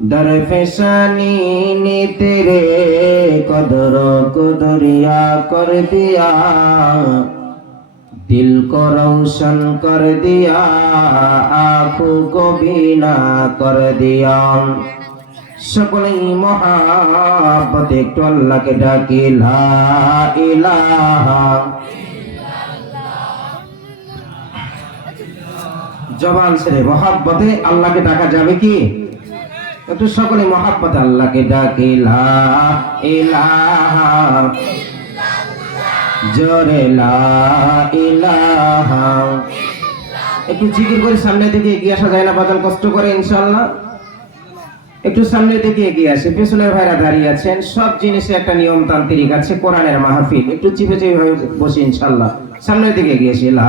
দরফেশানি নিতে রে, কদর কদরিয়া কর দিয়া। দিল কো রৌশন কর দিয়া, আখু কো বিনা কর দিয়া। সকলেই মহাপতে একটু আল্লাহকে ডাকি, লা ইলাহা। জবান ছেড়ে, মহাব্বতে আল্লাহকে ডাকা যাবে কি? একটু সকলে মহাব্বতে আল্লাহকে ডাকি, লা একটু জিকির করে সামনে দিকে এগিয়ে আসা যায় না বাজান কষ্ট করে ইনশাআল্লাহ। একটু সামনে দিকে এগিয়ে আসে, পেছনের ভাইরা দাঁড়িয়ে আছেন, সব জিনিসে একটা নিয়ম তান্ত্রিক আছে, কোরআনের মাহফিল। একটু চিপে চিপে বসে ইনশাল্লাহ সামনের দিকে এগিয়ে আসি, লা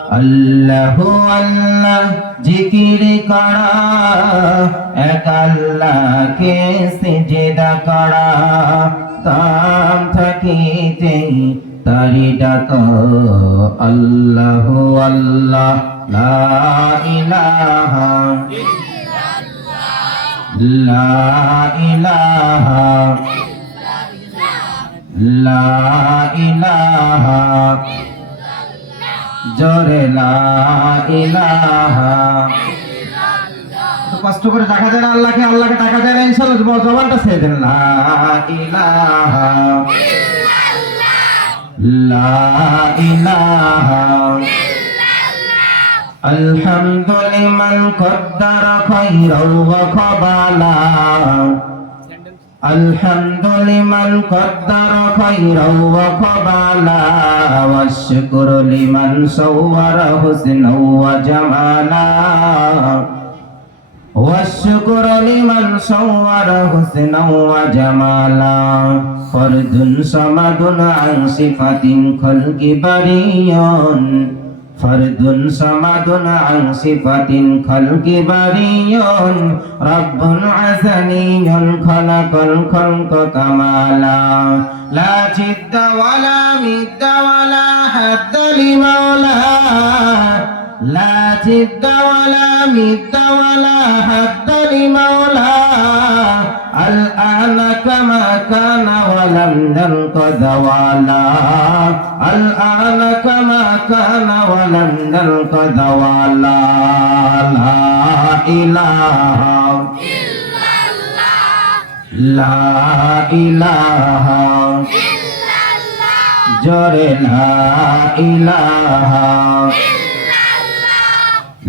আল্লাহ আল্লাহ জিকির করা, এক আল্লাহকে সিজদা করা। তাম থাকিতে তারি ডাক, আল্লাহ আল্লাহ, লা ইলাহা লা ইলাহা লা ইলাহা জোরে লা ইলাহা কষ্ট করে টাকা দেন আল্লাহকে আল্লাহকে টাকা দেন ইনশাআল্লাহ জবানটা ছেড়ে দেন লা ইলাহা লা ইলাহা الحمد لمن قدر خيرا وقبلا الحمد لمن قدر خيرا وقبلا والشكر لمن صور حسنا وجمالا والشكر لمن صور حسنا وجمالا فرد صمد عن صفة خلق بريون فرد صمد عن صفة خلق بري رب عزني خلق الخلق كمالا لا جد ولا مد ولا حد لمولاه لا جد ولا مد ولا حد لمولاه الآن كما كان ولم نلق زوالا الآن كما كان ولم نلق زوالا لا إله لا إله جر لا إله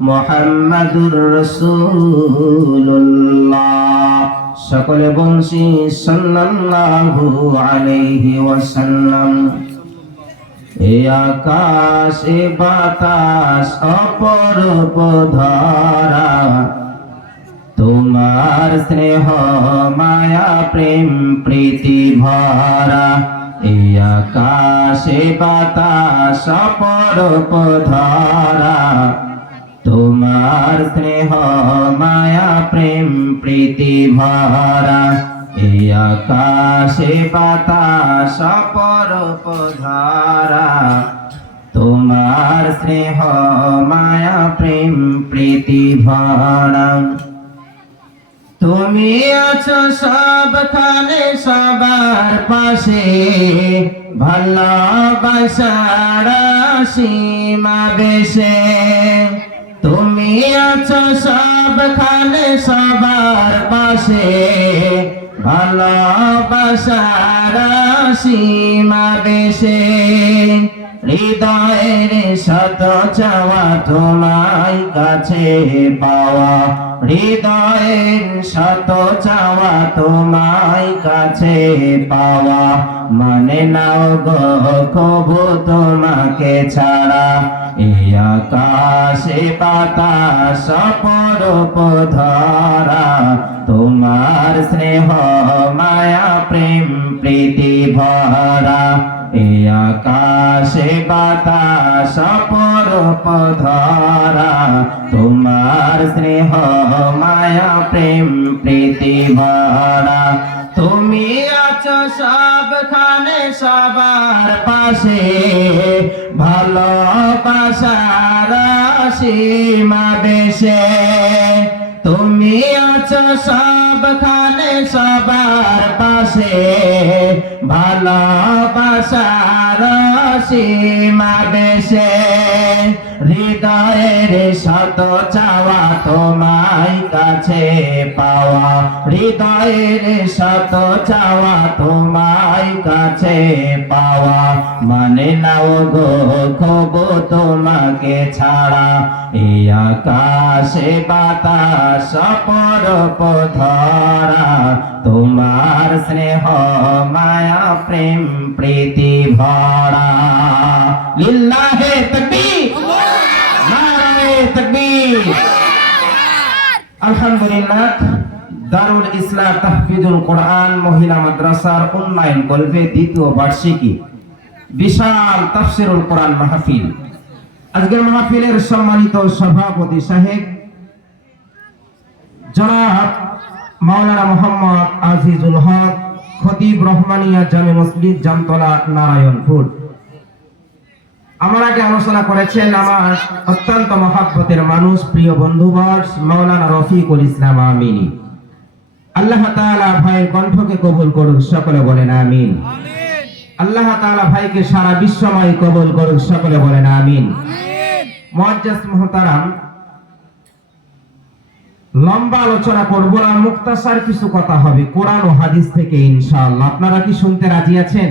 মোহাম্মদুর রসুল্লাহ সকলে বংশী সাল্লাল্লাহু আলাইহি ওয়াসাল্লাম। এ আকাশ বাতাস, অপরূপ ধারা। তোমার স্নেহ, মায়া, প্রেম, প্রীতি ভরা। এ আকাশে বাতাস, অপরূপ ধারা। তোমার স্নেহ, মায়া, প্রেম, প্রীতি ভরা। এই আকাশে বাতাস পরপ ধরা তোমার স্নেহ, মায়া, প্রেম, প্রীতি ভরা। তুমি আছো সবখানে সবার পাশে। ভালোবাসার সীমা বেশে। তুমি আছো সবখানে সবার পাশে। ভালোবাসার সীমা বেশে। হৃদয়ের শত চাওয়া তোমায় কাছে পাওয়া। হৃদয়ের শত চাওয়া তোমায় কাছে পাওয়া। মানে নাও গো, কবু তোমাকে ছাড়া। এই আকাশে বাতাস পরপ ধরা। তোমার স্নেহ, মায়া, প্রেম, প্রীতি ভরা। আকাশে বাতাস পরপ তোমার স্নেহ, মায়া, প্রেম, প্রীতি ভরা। তুমি আছো সবখানে, সবার পাশে। ভালোবাসার সীমা বেশে। তুমি আছো সবখানে সবার পাশে ভালোবাসার সীমা বেশে। হৃদয়ের শত চাওয়া তোমায় কাছে পাওয়া, হৃদয়ের শত চাওয়া তোমায় কাছে পাওয়া। মানে নাও গো খব তোমাকে ছাড়া। এই আকাশে বাতাস পরপ তোমার স্নেহ, মায়া, প্রেম, প্রীতি ভরা। লিল্লাহে তকবীর। নারায়ে তকবীর। আলহামদুলিল্লাহ, দারুল ইসলাম তাহফিজুল কোরআন মহিলা মাদ্রাসার উন্নয়ন গল্পে দ্বিতীয় বার্ষিকী, বিশাল তাফসিরুল কোরআন মাহফিল। আজকের মাহফিলের সম্মানিত সভাপতি সাহেব, জনাব মাওলানা মোহাম্মদ আজিজুল হক, খতিব রহমানিয়া জামে মসজিদ জামতলা, নারায়ণপুর। আমার আগে আলোচনা করেছেন আমার অত্যন্ত মহাব্বতের মানুষ প্রিয় বন্ধুবর মাওলানা রফিকুল ইসলাম আমিনী। আল্লাহ তাআলা ভাইয়ের কণ্ঠকে কবুল করুক সকলে বলেন আমিন। আল্লাহ তাআলা ভাইকে সারা বিশ্বময় কবুল করুক সকলে বলেন আমিন। মুআজ্জাজ মুহতারাম লম্বা আলোচনা করব না মুক্তাসার কিছু কথা হবে কোরআন ও হাদিস থেকে ইনশাআল্লাহ। আপনারা কি শুনতে রাজি আছেন?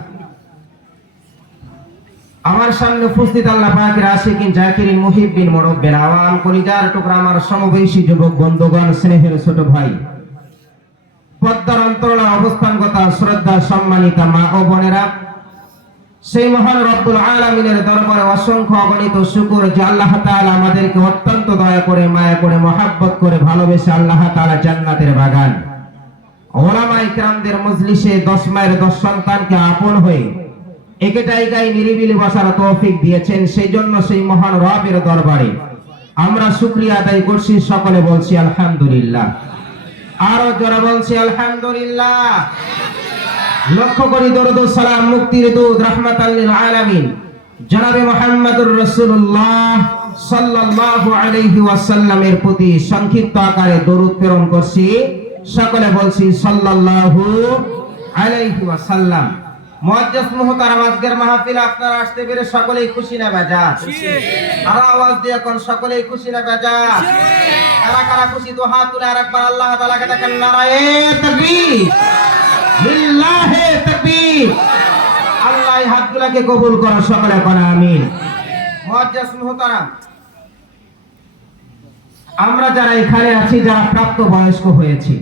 আমার সামনে উপস্থিত আল্লাহ পাকের আশিকিন জাকিরিন মুহিব্বিন মুরব্বিন আওয়াম, কলিজার টুকরা আমার সমবয়সী যুবক বন্ধুগণ, স্নেহের ছোট ভাই। পদ্মার অবস্থানগত শ্রদ্ধা, সম্মানিতা মা ও বোনেরা, সেই মহান আলামিনের দরবারে অসংখ্য অগণিত শুকর যে আল্লাহ আমাদেরকে অত্যন্ত দয়া করে, মায়া করে, মহাব্বত করে ভালোবেসে আল্লাহ তাআলা জান্নাতের বাগান। ওলামা ইকরামদের মজলিসে দশ মায়ের দশ সন্তানকে আপন হয়ে একে জায়গায় নিরিবিলি বসার তৌফিক দিয়েছেন সেই জন্য সেই মহান রবের দরবারে। আমরা শুকরিয়া আদায় করছি, সকলে বলছি আলহামদুলিল্লাহ। আরও যারা বলছি আলহামদুলিল্লাহ। লক্ষ্য করি দরুদ সালাম, মুক্তির দুধ রাহমাতাল লিল আলামিন। জনাবে মুহাম্মদুর রাসূলুল্লাহ সাল্লাল্লাহু আলাইহি ওয়াসাল্লামের প্রতি সংক্ষিপ্ত আকারে দরুদ প্রেরণ করছি। সকলে বলছি সাল্লাল্লাহু আলাইহি ওয়াসাল্লাম। মুআজ্জাজ মুহতারাম আজকের মাহফিল আপনারা আসতে পেরে সকলেই খুশি না বেজা আর আওয়াজ দিয়ে কোন সকলেই খুশি না বেজা কারা কারা খুশি? তো হাত তুলে আরেকবার আল্লাহ তাআলাকে দেখেন নারায়ে তাকবীর। লিল্লাহে তাকবীর। আল্লাহ এই হাতগুলাকে কবুল করো সকলে আমিন। মুহতারাম আমরা যারা এখানে আছি যারা প্রাপ্ত বয়স্ক হয়েছি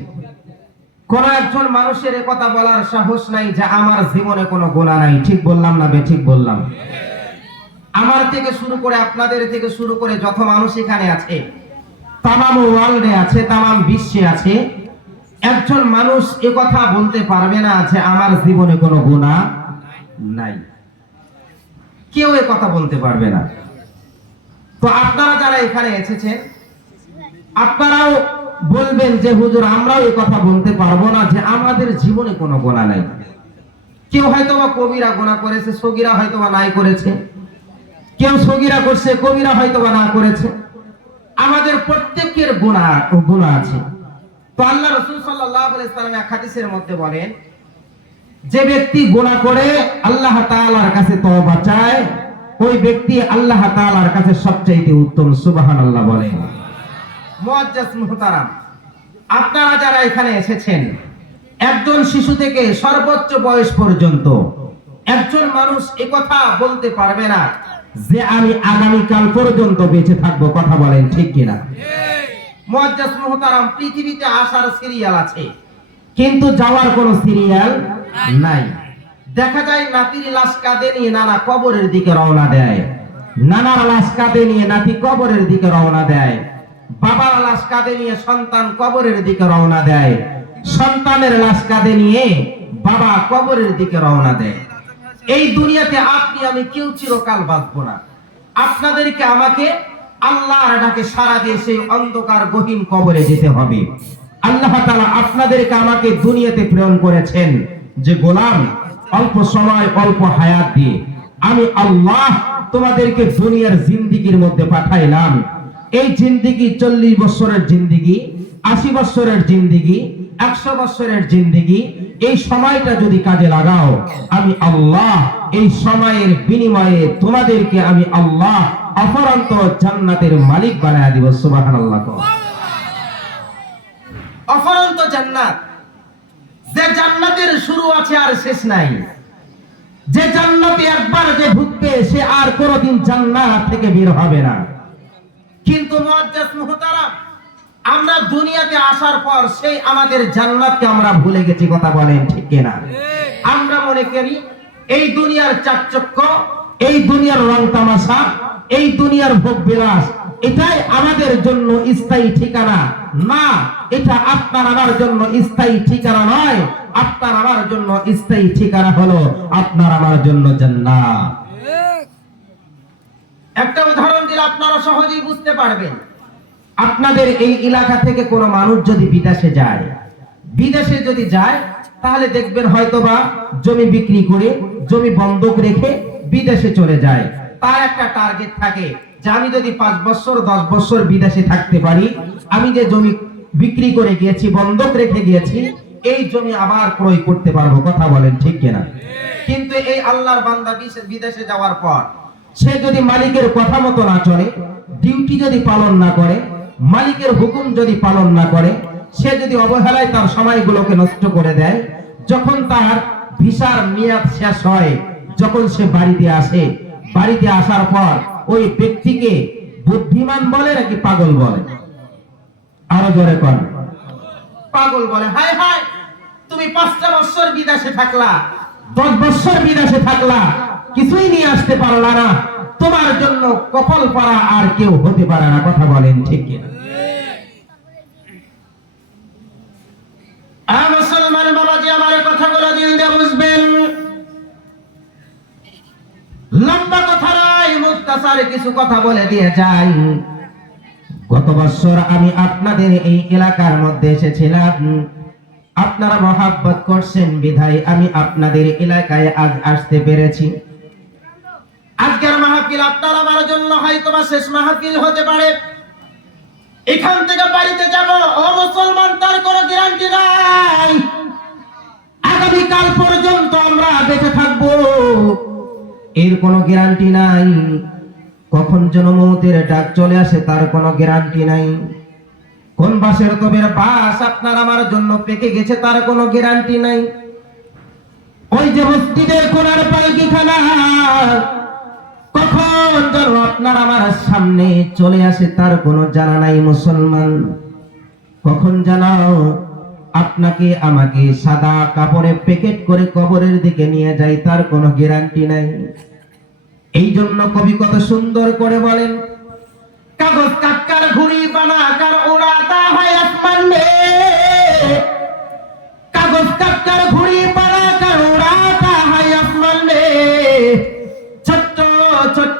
কোন একজন মানুষের কথা বলার সাহস নাই যে আমার জীবনে কোনো গুণা নাই। ঠিক বললাম না বে, ঠিক বললাম। আমার থেকে শুরু করে আপনাদের থেকে শুরু করে যত মানুষ এখানে আছে, তামাম ওয়ার্ল্ডে আছে, তামাম বিশ্বে আছে, একজন মানুষ এ কথা বলতে পারবে না যে আমার জীবনে কোনো গুণা নাই। কেউ এ কথা বলতে পারবে না। তো আপনারা যারা এখানে এসেছেন, আপনারাও বলবেন যে, হুজুর, আমরাও এই কথা বলতে পারব না যে আমাদের জীবনে কোনো গোনা নাই। কেউ হয়তো বা কবিরা গোনা করেছে, সগিরা হয়তো বা নাই করেছে। কেউ সগিরা করছে, কবিরা হয়তো বা না করেছে। আমাদের প্রত্যেকের গুণা গুণা আছে। তো আল্লাহ রসুল সাল্লাহ ইসলাম এক হাদিসের মধ্যে বলেন, যে ব্যক্তি গোনা করে, আল্লাহ তাআলার কাছে তওবা চায়, ওই ব্যক্তি আল্লাহ তাআলার কাছে সবচাইতে উত্তম, সুবহানাল্লাহ বলেন। আপনারা যারা এখানে এসেছেন, একজন শিশু থেকে সর্বোচ্চ বয়স পর্যন্ত, একজন মানুষ কথা বলতে পারবে না যে আমি আগামীকাল পর্যন্ত বেঁচে থাকব, কথা বলেন ঠিক কিনা? পৃথিবীতে আসার সিরিয়াল আছে, কিন্তু যাওয়ার কোনো সিরিয়াল নাই। দেখা যায় নিয়ে নানা কবরের দিকে রওনা দেয়। লাশ কাঁধে নিয়ে নাতি কবরের দিকে রওনা দেয়। বাবার লাশ কাঁধে নিয়ে সন্তান কবরের দিকে রওনা দেয়। সন্তানের লাশ কাঁধে নিয়ে বাবা কবরের দিকে রওনা দেয়। এই দুনিয়াতে আপনি, আমি কেউ চিরকাল বাঁচবো না। আপনাদেরকে আমাকে আল্লাহর ডাকে সারা দিয়ে সেই অন্ধকার, গহীন কবরে যেতে হবে। আল্লাহ তাআলা আপনাদেরকে আমাকে দুনিয়াতে প্রেরণ করেছেন যে গোলাম, অল্প সময়, অল্প হায়াত দিয়ে আমি আল্লাহ তোমাদেরকে দুনিয়ার জিন্দিগির মধ্যে পাঠাইলাম। এই জিন্দিগি চল্লিশ বছরের জিন্দিগি, আশি বছরের জিন্দিগি, একশো বছরের জিন্দিগি, এই সময়টা যদি কাজে লাগাও, আমি আল্লাহ এই সময়ের বিনিময়ে তোমাদেরকে আমি আল্লাহ অপরন্ত জান্নাতের মালিক বানায় দিব সুবাহান আল্লাহ অপরন্ত জান্নাত। যে জান্নাতের শুরু আছে আর শেষ নাই। যে জান্নাতে একবার যে ঢুকবে, সে আর কোনোদিন জান্নাত থেকে বের হবে না। কিন্তু আমরা দুনিয়াতে আসার পর সেই আমাদের জান্নাতকে আমরা ভুলে গেছি, কথা বলেন ঠিক কিনা? আমরা মনে করি এই দুনিয়ার চাকচক্য, এই দুনিয়ার রং তামাশা, এই দুনিয়ার ভোগ বিলাস, এটাই আমাদের জন্য স্থায়ী ঠিকানা। না, এটা আপনার আমার জন্য স্থায়ী ঠিকানা নয়, আপনার আমার জন্য স্থায়ী ঠিকানা হলো আপনার আমার জন্য জান্নাত। একটা উদাহরণ দিলে আপনারা সহজেই বুঝতে পারবেন। আপনাদের এই এলাকা থেকে কোনো মানুষ যদি বিদেশে যায়, বিদেশে যদি যায়, তাহলে দেখবেন হয়তোবা জমি বিক্রি করে, জমি বন্ধক রেখে বিদেশে চলে যায়। তার একটা টার্গেট থাকে যে আমি যদি পাঁচ বছর, দশ বছর বিদেশে থাকতে পারি, আমি যে জমি বিক্রি করে গিয়েছি, বন্ধক রেখে গিয়েছি, এই জমি আবার ক্রয় করতে পারব। কথা বলেন ঠিক কিনা? কিন্তু এই আল্লাহর বান্দা বিদেশে যাওয়ার পর সে যদি মালিকের কথা মতো না চলে ডিউটি যদি পালন না করে, মালিকের হুকুম যদি পালন না করে, সে যদি অবহেলায় তার সময়গুলোকে নষ্ট করে দেয়, যখন তার ভিসার মেয়াদ শেষ হয়, যখন সে বাড়িতে আসে, বাড়িতে আসার পর ওই ব্যক্তিকে বুদ্ধিমান বলে নাকি পাগল বলে? আরও জোরে কর পাগল বলে, হায় হায়, তুমি পাঁচটা বছর বিদেশে থাকলা, দশ বছর বিদেশে থাকলা কিছুই নিয়ে আসতে পারলা না। তোমার জন্য কপাল পারা আর কেউ হতে পারে না, কথা বলেন ঠিক কিনা? কিছু কথা বলে দিয়ে যাই। গত বছর আমি আপনাদের এই এলাকার মধ্যে এসেছিলাম। আপনারা মহাব্বত করছেন বিধায় আমি আপনাদের এলাকায় আজ আসতে পেরেছি। আজকের মাহফিল আপনার আমার জন্য হয়তো বা শেষ মাহফিল হতে পারে। এখান থেকে বাড়িতে যাব, ও মুসলমান, তার কোনো গ্যারান্টি নাই। আগামীকাল পর্যন্ত আমরা বেঁচে থাকব। এর কোনো গ্যারান্টি নাই। কখন যেন মৌতের ডাক চলে আসে, তার কোনো গ্যারান্টি নাই। কোন বাসের তবের বাস আপনার আমার জন্য পেকে গেছে, তার কোনো গ্যারান্টি নাই। ওই যে মসজিদের কোনার পালকিখানা কখন যেন আমার সামনে চলে আসে তার কোনো জানা নাই মুসলমান? কখন জানাও আপনাকে আমাকে সাদা কাপড়ে প্যাকেট করে কবরের দিকে নিয়ে যায় তার কোনো গ্যারান্টি নাই। এই জন্য কবি কত সুন্দর করে বলেন, কাগজ কাটকার ঘুড়ি বানাকার ওড়াতা হয় আসমান কাগজ কাটকার ঘুড়ি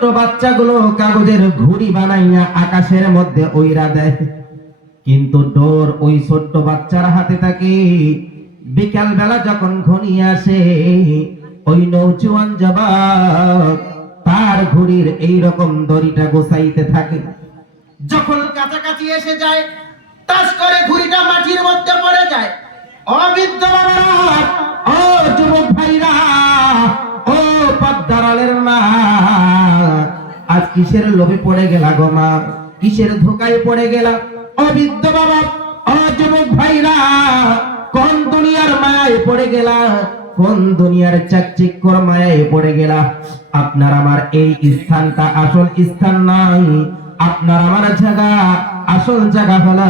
ছোট্ট বাচ্চাগুলো কাগজের ঘুড়ি বানাইয়া আকাশের মধ্যে ওইরা দেয়। কিন্তু ডোর ওই ছোট্ট বাচ্চার হাতে থাকে। বিকাল বেলা যখন ঘনিয়ে আসে, ওই নৌজওয়ান জবাব তার ঘুড়ির এই রকম দড়িটা গোসাইতে থাকে। যখন কাছাকাছি এসে যায় তাস করে ঘুড়িটা মাটির মধ্যে পড়ে যায়। অবিদ্য বাবারা, ও যুবক ভাইরা, ও পদ্মারালের মা আজ কিসের লোভে পড়ে গেলা গো মা? কিসের ধোকায় পড়ে গেলা? অবিদ্য বাবা, ও যুবক ভাইরা, কোন দুনিয়ার মায়ায় পড়ে গেলা? কোন দুনিয়ার চাকচিক্কর মায়ায় পড়ে গেলা? আপনার আমার এই স্থানটা আসল স্থান নাই। আপনার আমার জায়গা আসল জায়গা হলো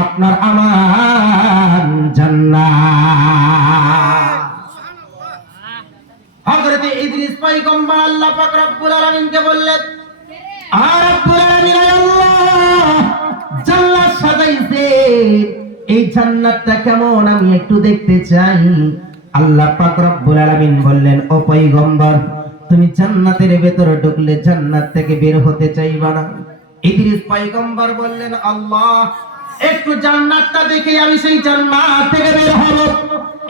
আপনার আমার জান্নাত হযরতে ইদ্রিস পয়গম্বর আল্লাহ পাক রব্বুল আলামিনকে বললেন আর রব্বুল আলামিন আল্লাহ, জান্নাত সাজাইছে। এই জান্নাতটা কেমন আমি একটু দেখতে চাই। আল্লাহ পাক রব্বুল আলামিন বললেন, ও পয়গম্বর, তুমি জান্নাতের ভেতরে ঢুকলে জান্নাত থেকে বের হতে চাইবা না? ইদ্রিস পয়গম্বর বললেন, আল্লাহ, একটু জান্নাতটা দেখে আমি সেই জান্নাত থেকে বের হব।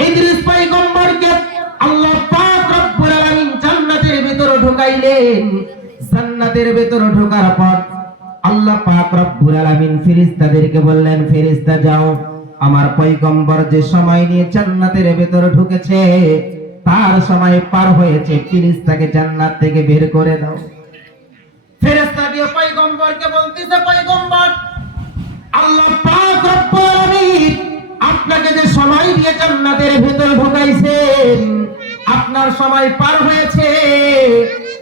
ইদ্রিস পয়গম্বরকে আল্লাহ পাক ঢুকাইলেন। জান্নাতের ভেতরে ঢোকার পর আল্লাহ পাক রব্বুল আলামিন ফেরেশতাদেরকে বললেন, ফেরেশতা, যাও। আমার পয়গম্বর যে সময় নিয়ে জান্নাতের ভেতরে ঢুকেছে, তার সময় পার হয়েছে। ফেরেশতাকে জান্নাত থেকে বের করে দাও। ফেরেশতা দিয়ে পয়গম্বরকে বলতেছে, পয়গম্বর, আল্লাহ পাক রব্বুল আলামিন আপনাকে যে সময় দিয়ে জান্নাতের ভেতর ঢুকাইছেন, আপনার সময় পার হয়েছে।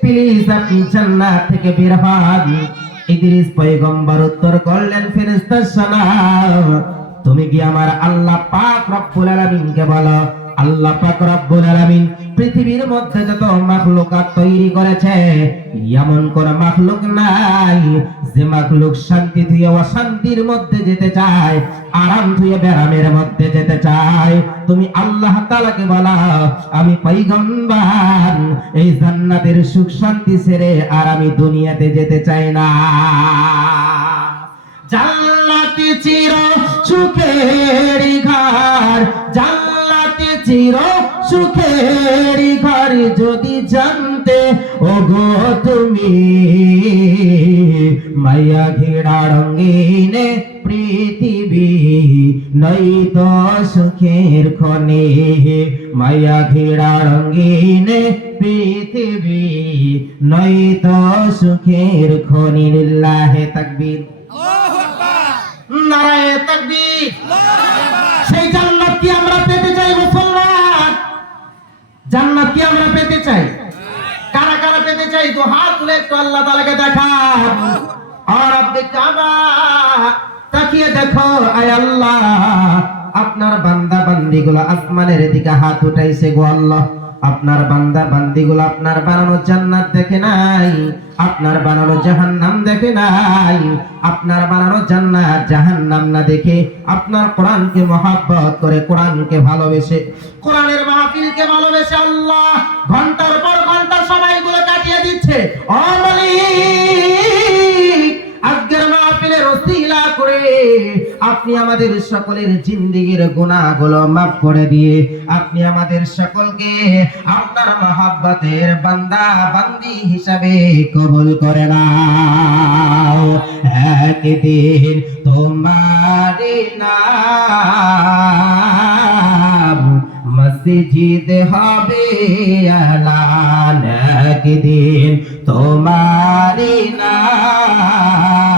প্লিজ আপনি জান্নাত থেকে বের হন। ইদ্রিস পয়গম্বর উত্তর করলেন, ফেরেশতা সালাম তুমি কি আমার আল্লাহ পাক রব্বুল আলামিনকে বলো? আল্লাহ পাক রব্বুল আলামিন পৃথিবীর মধ্যে যত মাখলুকাত তৈরি করেছে, এমন কোন মাখলুক নাই যে মাখলুক শান্তি ধুয়ে অশান্তির মধ্যে যেতে চায়, আরাম ধুয়ে ব্যারামের মধ্যে যেতে চায়। তুমি আল্লাহ তাআলাকে বলা, আমি পয়গম্বর, এই জান্নাতের সুখ শান্তি ছেড়ে আর আমি দুনিয়াতে যেতে চাই না। জান্নাতে চির সুখের ঘর, জান্নাতে চির সুখের ঘর যদি জানতে ও গো তুমি মায়া ঘেরা রঙ্গিনে পৃথিবী নই তো সুখের খনে মায়া ঘেরা রঙ্গিনে পৃথিবী নই তো সুখের খনি লিল্লাহে তাকবীর। নারায়ে তাকবীর। সেই জান্নাত কি আমরা পেতে চাই মুসলমান। জান্নাত কি আমরা পেতে চাই? কারা কারা পেতে চাই? তো হাত তুলে একটু আল্লাহ তাআলাকে দেখা। আর আপনি কাবা তাকিয়ে দেখো, আয় আল্লাহ, আপনার বান্দা বান্দিগুলো আসমানের দিকে হাত উঠাইছে গো আল্লাহ। আপনার বান্দা বান্দিগুলো আপনার বানানো জান্নাত দেখে নাই, আপনার বানানো জাহান্নাম দেখে নাই, আপনার বানানো জান্নাত জাহান্নাম না দেখে আপনার কোরআনকে মহাব্বত করে, কোরআনকে ভালোবেসে, কোরআনের মাহফিলকে ভালোবেসে আল্লাহ ঘণ্টার পর ঘণ্টা সময়গুলো কাটিয়ে দিচ্ছে। অমলি আজকের মাহফিলের ওসিলা করে আপনি আমাদের সকলের জিন্দেগির গুনাহগুলো মাফ করে দিয়ে, আপনি আমাদের সকলকে আপনার মহাব্বতের বান্দা, বান্দি হিসাবে কবুল করে নাও। একদিন তোমার মসজিদ হবে আলান একদিন তোমার নাম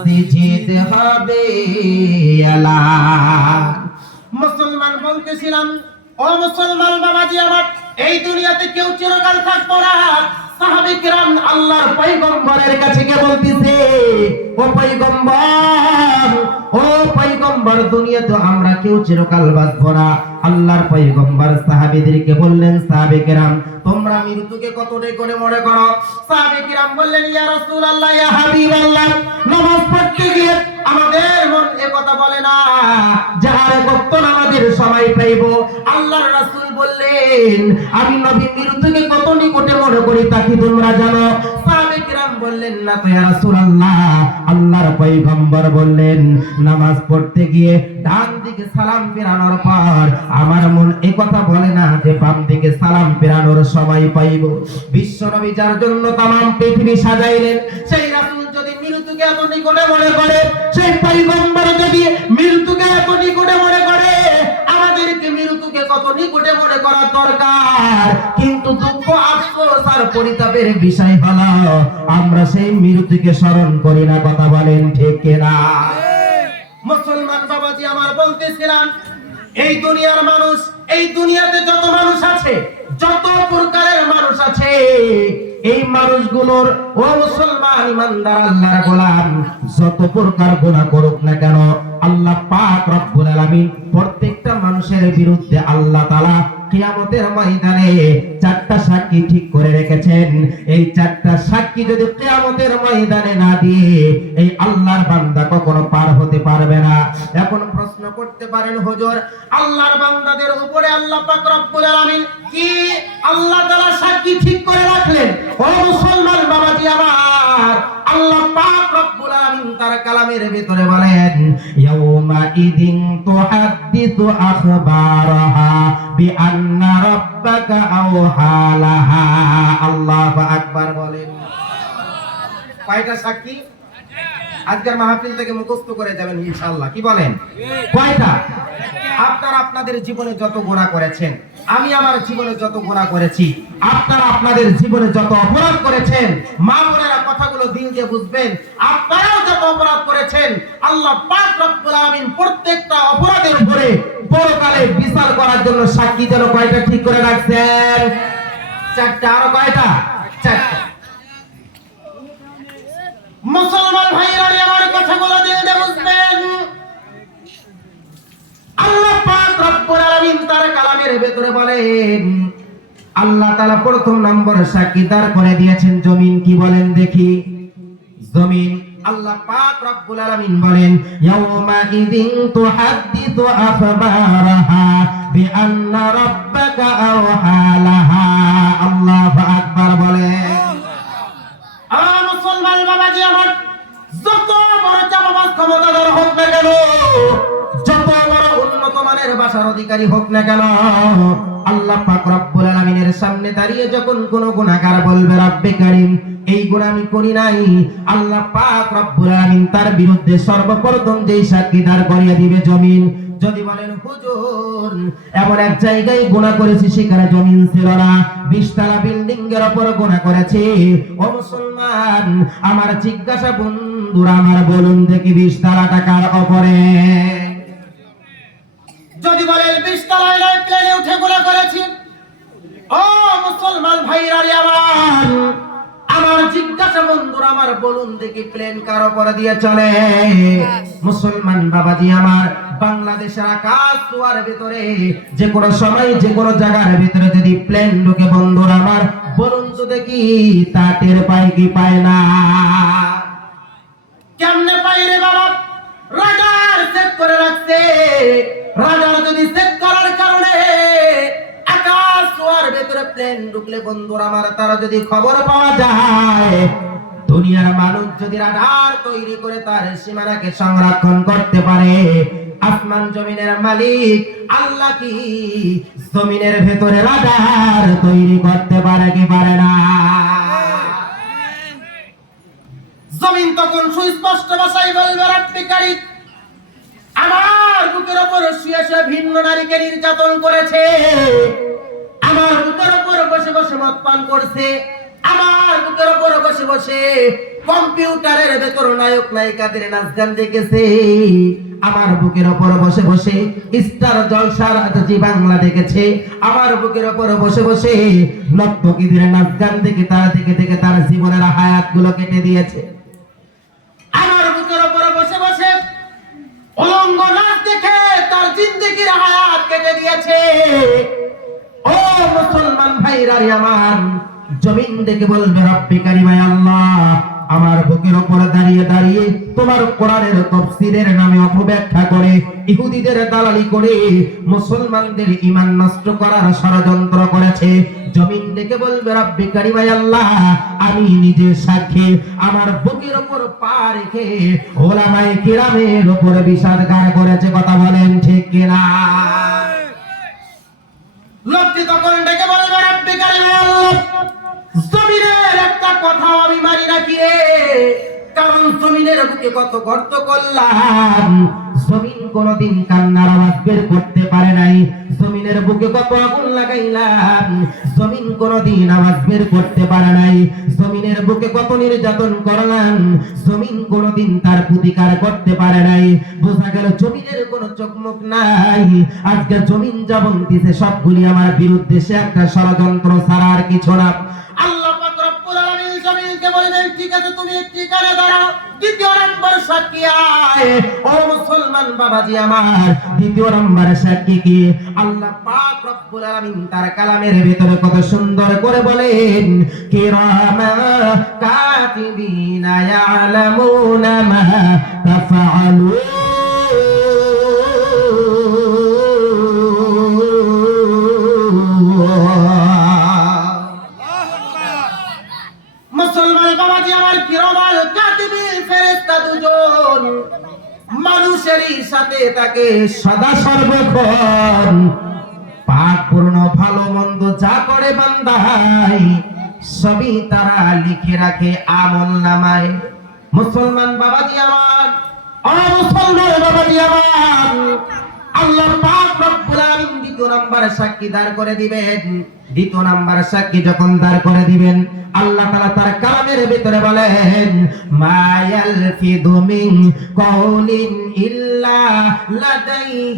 মসজিদ হবে মুসলমান বলতেছিলাম, ও মুসলমান বাবাজি আমার, এই দুনিয়াতে কেউ চিরকাল থাকব না। সাহাবী কিরাম আল্লাহর পয়গম্বরের কাছে কে বলতিছে, ও পয়গম্বর ও পয়গম্বর, দুনিয়াতে আমরা কেউ চিরকাল বাঁচবো না। আল্লাহর পয়গম্বর সাহাবীদেরকে বললেন, সাহাবে কিরাম, তোমরা মৃত্যুকে কত করে মনে করো? সাহাবে কিরাম বললেন, ইয়া রাসূলুল্লাহ, ইয়া হাবিবাল্লাহ, নামাজ পড়তে গিয়ে আমাদের মন এ কথা বলে না। যাহারে কত নামাজের সময় পাইব, আল্লাহর রাসূল বললেন, আমি নবী মৃত্যুকে কত নিকটে মনে করি তা কি তোমরা জানো? সাহাবে কিরাম বললেন, না তো রাসূলুল্লাহ। আল্লাহর পয়গম্বর বললেন, নামাজ পড়তে গিয়ে ডান দিকে সালাম ফেরানোর পর আমার মন এ কথা বলে না যে বাম দিকে সালাম ফেরানোর সময় পাইব। বিশ্ব নবী যার জন্য তাম পৃথিবী সাজাইলেন, সেই রাসূল যদি মৃত্যুকে এত নিকটে মনে করে, সেই পয়গম্বর যদি মৃত্যুকে এত নিকটে মনে করে আমাদেরকে মৃত্যুকে কত নিকটে মনে করা দরকার? কিন্তু দুঃখ, আফসোস আর পরিতাপের বিষয় হলো, আমরা সেই মৃত্যুকে স্মরণ করি না, কথা বলেন ঠিক কিনা? মুসলমান বাবাজি আমার বলতেছিলাম এই দুনিয়ার মানুষ, এই দুনিয়াতে যত মানুষ আছে যত প্রকারের মানুষ আছে, এই মানুষগুলোর, ও মুসলমান ইমানদার, আল্লাহর গোলাম, যত প্রকার গোলা করুক না কেন, আল্লাহ পাক রব্বুল আলামিন প্রত্যেকটা মানুষের বিরুদ্ধে আল্লাহ তাআলা কিয়ামতের ময়দানে চারটা সাক্ষী ঠিক করে রেখেছেন। এই চারটা সাক্ষী যদি কিয়ামতের ময়দানে না দিয়ে এই আল্লাহর বান্দা কখনো পার হতে পারবে না। এখন প্রশ্ন করতে পারেন, হুজুর, আল্লাহর বান্দাদের উপরে আল্লাহ পাক রব্বুল আলামিন কি আল্লাহ তাআলা সাক্ষী ঠিক করে রাখলেন? ও মুসলমান বাবাজি আমার আল্লাহ পাক রব্বুল আলামিন তার কালামের ভিতরে বলেন, ইয়াউমা ইদিন তুহাদ্দিসু আখবারাহা বিআন্না রাব্বাকা আওহালাহা আল্লাহু আকবার বলেন। কয়টা সাক্ষী? আজকের মাহফিল থেকে মুখস্থ করে যাবেন ইনশাআল্লাহ। কি বলেন? কয়টা? আপনারা আপনাদের জীবনে যত গুনাহ করেছেন, আমি আমার জীবনে যত গুনাহ করেছি, আপনারা আপনাদের জীবনে যত অপরাধ করেছেন, মা বোনেরা কথাগুলো দিন দিয়ে বুঝবেন, আপনারাও যত অপরাধ করেছেন, আল্লাহ পাক রব্বুল আলামিন প্রত্যেকটা অপরাধের উপরে পরকালে বিচার করার জন্য সাক্ষী যেন কয়টা ঠিক করে রাখছেন? চারটা। আরও কয়টা? চারটা। মুসলমান ভাইরা আমার কথাগুলো দিলে বুঝবেন আল্লাহ পাক রব্বুল আলামিন তার কালামের ভেতরে বলেন, আল্লাহ তাআলা প্রথম নম্বর সাক্ষী দাঁড় করে দিয়েছেন জমিন, কি বলেন দেখি? জমিন, আল্লাহ পাক রব্বুল আলামিন বলেন, ইয়াউমা ইদিন তুহাদ্দিসু আখবারাহা বিআন্না রাব্বাকা আওহালাহা আল্লাহু আকবার বলেন আমার মুসলমান বাবাজি আমার যত বড় ক্ষমতাধর হোক না কেন, যত বড় উন্নত মানের বাসার অধিকারী হোক না কেন, আল্লাহ পাক রব্বুল আলামিনের সামনে দাঁড়িয়ে যখন কোন গুনাহগার বলবে, রব্বে কারীম, এই গুনাহ আমি করি নাই। আল্লাহ পাক রব্বুল আলামিন তার বিরুদ্ধে সর্বপ্রথম যেই সাক্ষী দাঁড় করিয়ে দিবে জমিন। যদি বলেন, হুজুর, এমন এক জায়গায় গুনাহ করেছি, সেখানে জমিন ছিল না। বিশতলা বিল্ডিং এর উপর গুনাহ করেছি। আমার জিজ্ঞাসা, বন্ধুরা, আমার বলুন দেখি বিশতলা টাকার উপরে যদি বলেন নয়, প্লেনে উঠে গুনাহ করেছি। ও মুসলমান ভাইরা রে আমার আমার জিজ্ঞাসা আমার বলুন দেখি প্লেন কার উপরে দিয়ে চলে। মুসলমান আমার, বাংলাদেশের আকাশ দুয়ার ভিতরে, যে কোনো সময়, যে কোনো জায়গার ভিতরে যদি প্লেন দেখি তা টের পায় কি পায় না? কেমনে পাই রে বাবা? রাডার সেট করে রাখছে। রাডার যদি সেট করার কারণে আকাশ ছোঁয়ার ভেতরে প্লেন ঢুকলে বন্ধুরা আমার, তারা যদি খবর পাওয়া যায়, দুনিয়ার মানুষ যদি রাডার তৈরি করে তার সীমানাকে সংরক্ষণ করতে পারে আসমান জমিনের মালিক, আল্লাহ কি জমিনের ভেতরে রাডার তৈরি করতে পারে কি পারে না? জমিন তখন সুস্পষ্ট ভাষায় বলবে রাত্রিকারী আমার বুকের ওপর শুয়ে শুয়ে ভিন্ন নারীকে নির্যাতন করেছে, আমার বুকের ওপর বসে বসে মদ পান করছে আমার বুকের ওপর বসে বসে কম্পিউটারের ভেতর নায়ক নায়িকাদের নাচ গান দেখেছে। আমার বুকের ওপর বসে বসে স্টার জলসার জি বাংলা দেখেছে। আমার বুকের ওপর বসে বসে নর্তকীদের নাচ গান দেখে তারা দেখে দেখে তার জীবনের হায়াতগুলো কেটে দিয়েছে। আমার বুকের ওপর বসে বসে অলঙ্গ নাচ দেখে তার জিন্দগির হায়াত কেটে দিয়েছে। ও মুসলমান ভাইরা আমার জমিন দেখে বলবে, রব্বি কারিমায় আল্লাহ, আমার বুকের ওপর দাঁড়িয়ে দাঁড়িয়ে তোমার কোরআনের তফসিরের নামে অপব্যাখ্যা করে, ইহুদিদের দালালি করে মুসলমানদের ইমান নষ্ট করার ষড়যন্ত্র করেছে। জমিন দেখে বলবে, রব্বি কারিমায় আল্লাহ, আমি নিজে সাক্ষী, আমার বুকের ওপর পা রেখে ওলামায়ে কিরামের উপরে বিষাদ গান করেছে। কথা বলেন ঠিক কিনা? লোকটি তখন জমিনের একটা কথা আমি মানি না কি রে? কারণ জমিনের বুকে কত গর্ত করলাম। জমিন কোনোদিন কান্নার আওয়াজ বের করতে পারে নাই। জমিনের বুকে কত আগুন লাগাইলাম? জমিন কোনদিন আওয়াজ বের করতে পারে নাই। জমিনের বুকে কত নির্যাতন করলাম। জমিন কোনদিন তার প্রতিকার করতে পারে নাই। বোঝা গেল জমিনের কোনো চোখ মুখ নাই। আজকে জমিন যখন দিছে সবগুলি আমার বিরুদ্ধে সে একটা ষড়যন্ত্র ছাড়া আর কিছু না। আল্লাহ আল্লাহ তার কালামের ভেতরে কত সুন্দর করে বলেন কিরামা কাতিবিনা ইয়ালামুনা মা তাফআলুন মানুষেরই সাথে তাকে সদা সর্বক্ষণ পাক পূর্ণ, ভালো মন্দ যা করে বান্দাই, সবই তারা লিখে রাখে আমল নামায়। মুসলমান বাবাজি আমার, অমুসলমান মুসলমান বাবাজি আমার, আল্লাহ পাক রব্বুল আলামিন দ্বিতীয় নাম্বার সাক্ষী দাঁড় করে দিবেন। দ্বিতীয় নাম্বার সাক্ষী যখন দাঁড় করে দিবেন, আল্লাহ তাআলা তার কালামের ভিতরে বলেন মায়াল ফিদু মিন কওলিন ইল্লা লাদাই